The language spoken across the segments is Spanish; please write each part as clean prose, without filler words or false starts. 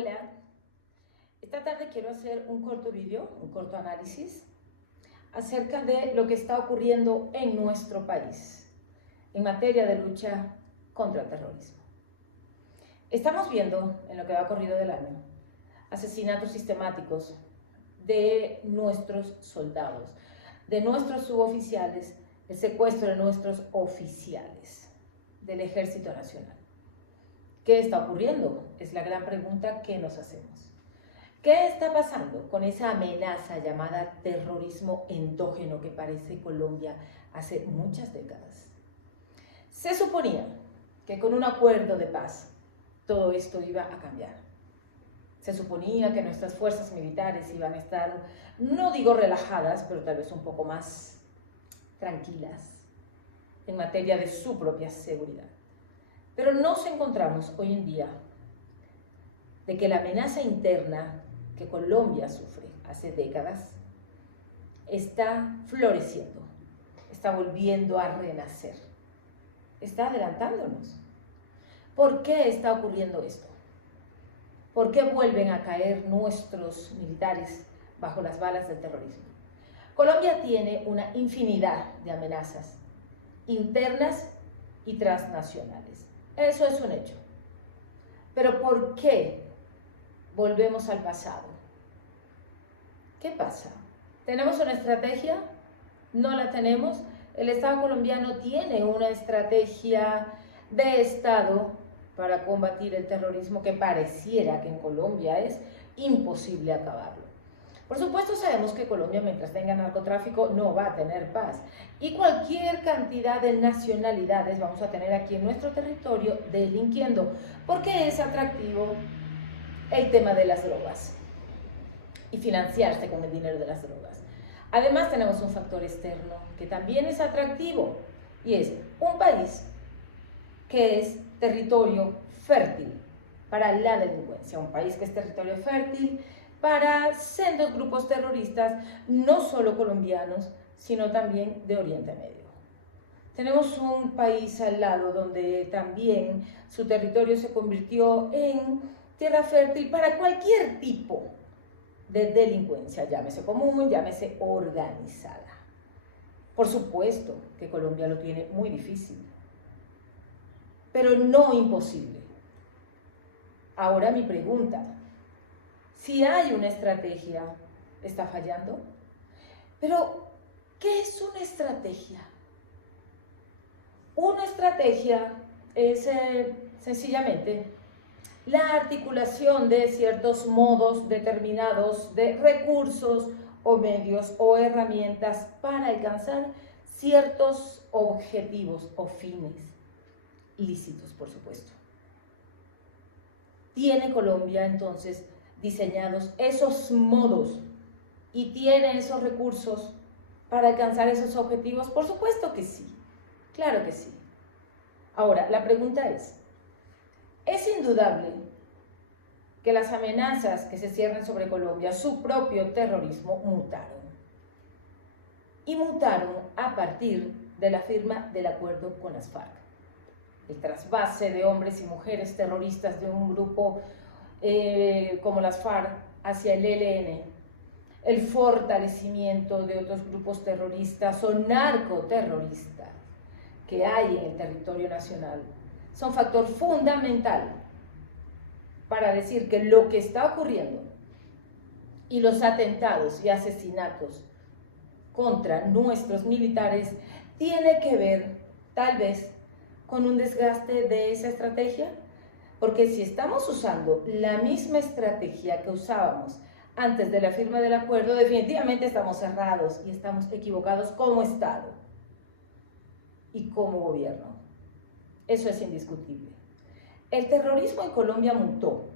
Hola, esta tarde quiero hacer un corto video, un corto análisis acerca de lo que está ocurriendo en nuestro país en materia de lucha contra el terrorismo. Estamos viendo en lo que va corrido del año asesinatos sistemáticos de nuestros soldados, de nuestros suboficiales, el secuestro de nuestros oficiales del Ejército Nacional. ¿Qué está ocurriendo? Es la gran pregunta que nos hacemos. ¿Qué está pasando con esa amenaza llamada terrorismo endógeno que parece Colombia hace muchas décadas? Se suponía que con un acuerdo de paz todo esto iba a cambiar. Se suponía que nuestras fuerzas militares iban a estar, no digo relajadas, pero tal vez un poco más tranquilas en materia de su propia seguridad. Pero nos encontramos hoy en día de que la amenaza interna que Colombia sufre hace décadas está floreciendo, está volviendo a renacer, está adelantándonos. ¿Por qué está ocurriendo esto? ¿Por qué vuelven a caer nuestros militares bajo las balas del terrorismo? Colombia tiene una infinidad de amenazas internas y transnacionales. Eso es un hecho. Pero ¿por qué volvemos al pasado? ¿Qué pasa? ¿Tenemos una estrategia? ¿No la tenemos? El Estado colombiano tiene una estrategia de Estado para combatir el terrorismo que pareciera que en Colombia es imposible acabarlo. Por supuesto sabemos que Colombia, mientras tenga narcotráfico, no va a tener paz. Y cualquier cantidad de nacionalidades vamos a tener aquí en nuestro territorio delinquiendo, porque es atractivo el tema de las drogas y financiarse con el dinero de las drogas. Además tenemos un factor externo que también es atractivo y es un país que es territorio fértil para la delincuencia, un país que es territorio fértil para sendos grupos terroristas, no solo colombianos, sino también de Oriente Medio. Tenemos un país al lado donde también su territorio se convirtió en tierra fértil para cualquier tipo de delincuencia, llámese común, llámese organizada. Por supuesto que Colombia lo tiene muy difícil, pero no imposible. Ahora mi pregunta, si hay una estrategia, ¿está fallando? Pero, ¿qué es una estrategia? Una estrategia es sencillamente la articulación de ciertos modos determinados de recursos o medios o herramientas para alcanzar ciertos objetivos o fines lícitos, por supuesto. ¿Tiene Colombia entonces diseñados esos modos y tiene esos recursos para alcanzar esos objetivos? Por supuesto que sí, claro que sí. Ahora, la pregunta es indudable que las amenazas que se cierran sobre Colombia, su propio terrorismo, mutaron. Y mutaron a partir de la firma del acuerdo con las FARC. El trasvase de hombres y mujeres terroristas de un grupo como las FARC hacia el ELN, el fortalecimiento de otros grupos terroristas o narcoterroristas que hay en el territorio nacional, son factor fundamental para decir que lo que está ocurriendo y los atentados y asesinatos contra nuestros militares tiene que ver, tal vez, con un desgaste de esa estrategia, porque si estamos usando la misma estrategia que usábamos antes de la firma del acuerdo, definitivamente estamos cerrados y estamos equivocados como Estado y como gobierno. Eso es indiscutible. El terrorismo en Colombia mutó,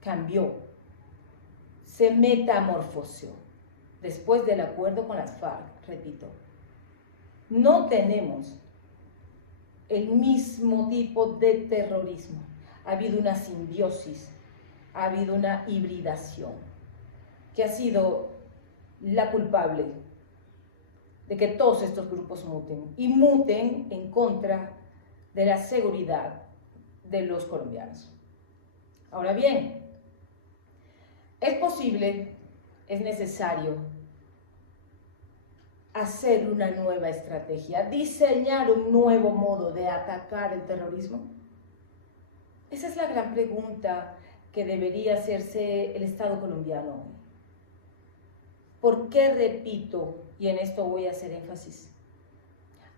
cambió, se metamorfoseó después del acuerdo con las FARC, repito. No tenemos el mismo tipo de terrorismo. Ha habido una simbiosis, ha habido una hibridación, que ha sido la culpable de que todos estos grupos muten, y muten en contra de la seguridad de los colombianos. Ahora bien, Es posible, es necesario hacer una nueva estrategia, diseñar un nuevo modo de atacar el terrorismo. Esa es la gran pregunta que debería hacerse el Estado colombiano. ¿Por qué repito, y en esto voy a hacer énfasis?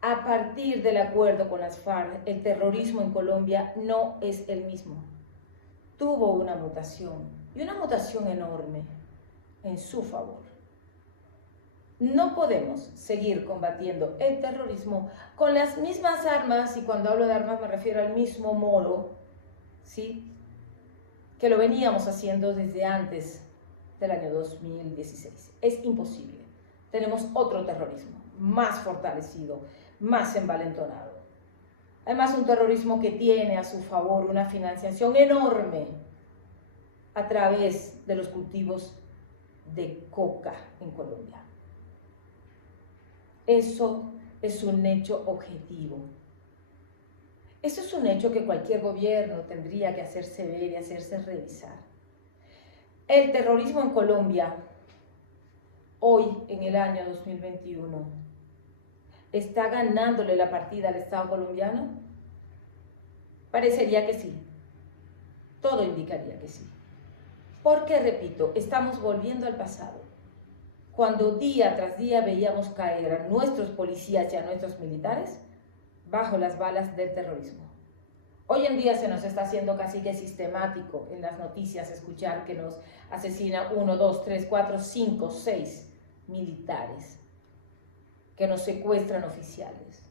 A partir del acuerdo con las FARC, el terrorismo en Colombia no es el mismo. Tuvo una mutación, y una mutación enorme en su favor. No podemos seguir combatiendo el terrorismo con las mismas armas, y cuando hablo de armas me refiero al mismo modo, ¿sí?, que lo veníamos haciendo desde antes del año 2016. Es imposible. Tenemos otro terrorismo, más fortalecido, más envalentonado. Además, un terrorismo que tiene a su favor una financiación enorme a través de los cultivos de coca en Colombia. Eso es un hecho objetivo. Eso es un hecho que cualquier gobierno tendría que hacerse ver y hacerse revisar. El terrorismo en Colombia, hoy en el año 2021, ¿está ganándole la partida al Estado colombiano? Parecería que sí. Todo indicaría que sí. Porque, repito, estamos volviendo al pasado. Cuando día tras día veíamos caer a nuestros policías y a nuestros militares bajo las balas del terrorismo. Hoy en día se nos está haciendo casi que sistemático en las noticias escuchar que nos asesina 1, 2, 3, 4, 5, 6 militares, que nos secuestran oficiales,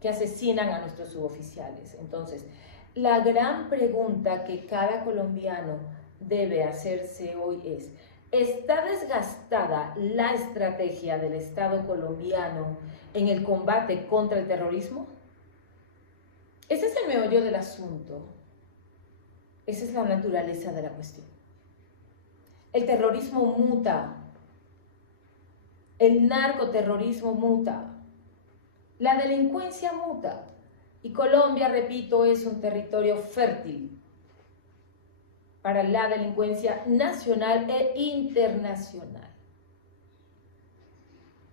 que asesinan a nuestros suboficiales. Entonces, la gran pregunta que cada colombiano debe hacerse hoy es: ¿está desgastada la estrategia del Estado colombiano en el combate contra el terrorismo? Ese es el meollo del asunto. Esa es la naturaleza de la cuestión. El terrorismo muta. El narcoterrorismo muta. La delincuencia muta. Y Colombia, repito, es un territorio fértil para la delincuencia nacional e internacional.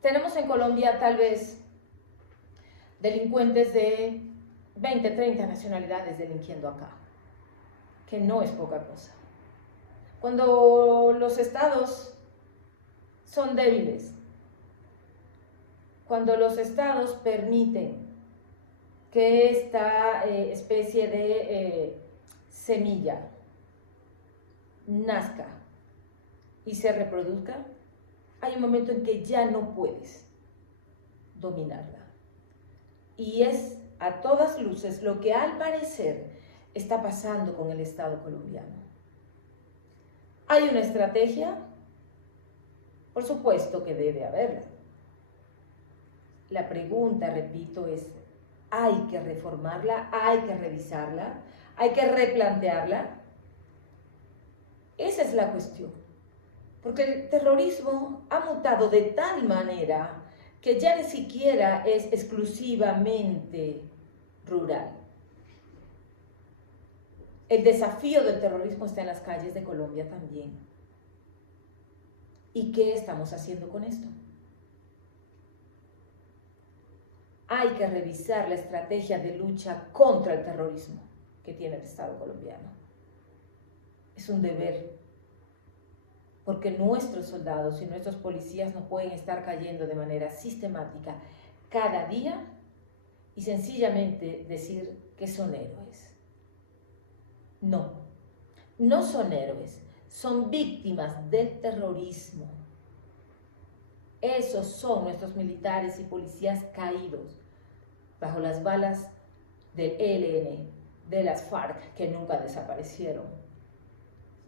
Tenemos en Colombia tal vez delincuentes de 20, 30 nacionalidades delinquiendo acá, que no es poca cosa. Cuando los estados son débiles, cuando los estados permiten que esta especie de semilla nazca y se reproduzca, hay un momento en que ya no puedes dominarla. Y es a todas luces lo que al parecer está pasando con el Estado colombiano. ¿Hay una estrategia? Por supuesto que debe haberla. La pregunta, repito, es: ¿hay que reformarla? ¿Hay que revisarla? ¿Hay que replantearla? Esa es la cuestión. Porque el terrorismo ha mutado de tal manera que ya ni siquiera es exclusivamente rural. El desafío del terrorismo está en las calles de Colombia también. ¿Y qué estamos haciendo con esto? Hay que revisar la estrategia de lucha contra el terrorismo que tiene el Estado colombiano. Es un deber, porque nuestros soldados y nuestros policías no pueden estar cayendo de manera sistemática cada día y sencillamente decir que son héroes. No, no son héroes, son víctimas del terrorismo. Esos son nuestros militares y policías caídos bajo las balas del ELN, de las FARC, que nunca desaparecieron,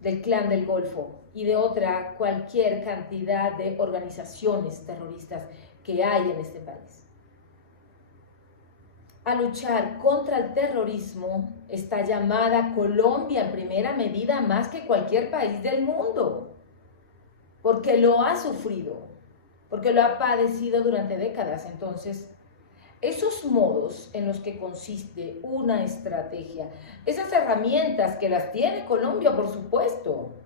del Clan del Golfo y de cualquier cantidad de organizaciones terroristas que hay en este país. A luchar contra el terrorismo está llamada Colombia en primera medida más que cualquier país del mundo, porque lo ha sufrido, porque lo ha padecido durante décadas. Entonces, esos modos en los que consiste una estrategia, esas herramientas que las tiene Colombia, por supuesto,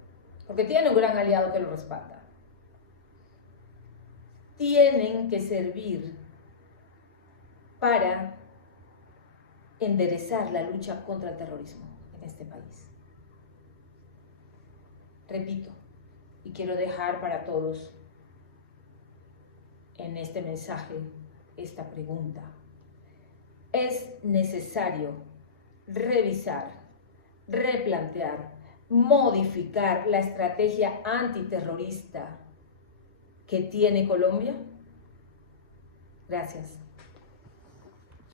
porque tiene un gran aliado que lo respalda. Tienen que servir para enderezar la lucha contra el terrorismo en este país. Repito, y quiero dejar para todos en este mensaje esta pregunta. Es necesario revisar, replantear, modificar la estrategia antiterrorista que tiene Colombia. Gracias.